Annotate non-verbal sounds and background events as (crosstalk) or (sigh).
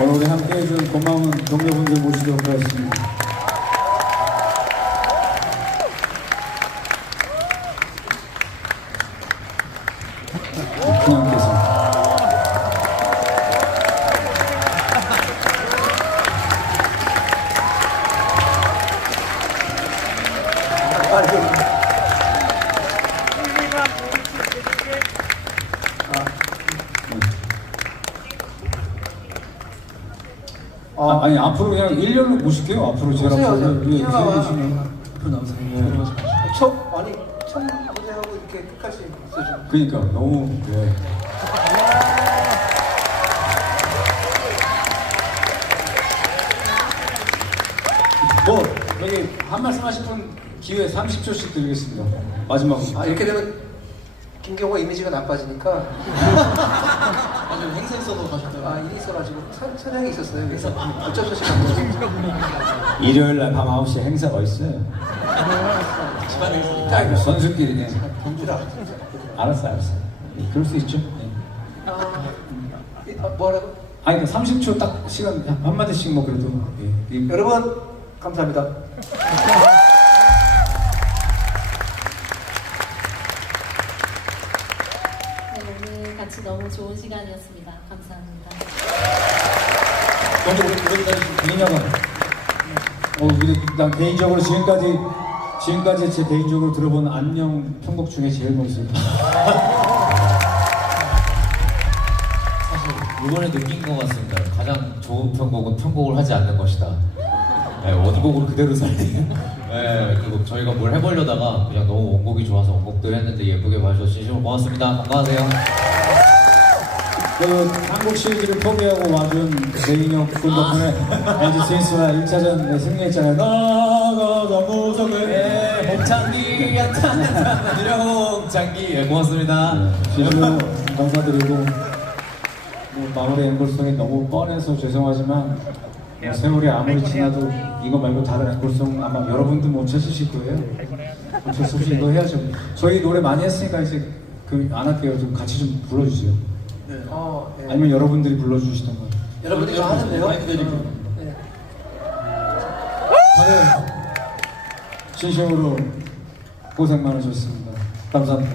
오늘 함께 해준 고마운 동료분들 모시도록 하겠습니다. 그냥께서 아, 아니 앞으로 그냥 일렬로 모실게요. 앞으로 제가 오세요, 오세요. 예, 이리와. 기다리시면 앞으로 나오세요. 네. 첫 아니 첫 무대하고 이렇게 끝까지 있어줘. 그러니까 너무 예. 뭐 여기 한 말씀 하실 분 기회 30초씩 드리겠습니다. 마지막으로. 아 이렇게 되면 김경호 이미지가 나빠지니까 (laughs) 아주 행사 있어서 가셨다가 아 일이 있어가지고 선, 선행이 있었어요. 그래서 어쩔 수 없이 간 거죠. 일요일 날 밤 9시에 행사가 있어요. 아, 이거 선수끼리 그냥. 경주라. 알았어, 알았어. 예, 그럴 수 있죠. 예. 아, 이- 아, 뭐라고? 아니, 그러니까 30초 딱 시간 한- 한마디씩 뭐 그래도. 예. 이- 여러분 감사합니다. 네, 오늘 같이 너무 좋은 시간이었습니다. 우리 부르다니 민혁은 어, 우리 난 개인적으로 지금까지 지금까지 제 개인적으로 들어본 안녕 편곡 중에 제일 멋있어요. 사실 이번에 느낀 것 같습니다. 가장 좋은 편곡은 편곡을 하지 않는 것이다. 네, 원곡으로 그대로 살리는. 네, 그리고 저희가 뭘 해보려다가 그냥 너무 원곡이 좋아서 원곡들 했는데 예쁘게 봐주셔서 진심으로 고맙습니다. 건강하세요. 그 한국 시리즈를 포기하고 와준 배인혁 군 덕분에 LG 트윈스와 1차전 승리했잖아요. 나가자 무섭게. 네, 홍창기 야탄 유령 기 고맙습니다. 진심으로 감사드리고 뭐 마무리 앵콜송이 너무 뻔해서 죄송하지만 뭐 세월이 아무리 지나도 이거 말고 다른 앵콜송 아마 여러분도 못 찾으실 거예요. 어쩔 수 없이 이거 해야죠. 저희 노래 많이 했으니까 이제 그 안 할게요. 좀 같이 좀 불러주세요. 어, 네. 아니면 여러분들이 불러주시던가. 여러분들이 다 하는데요. 마이크 드리고. 네. 다들 진심으로 고생 많으셨습니다. 감사합니다.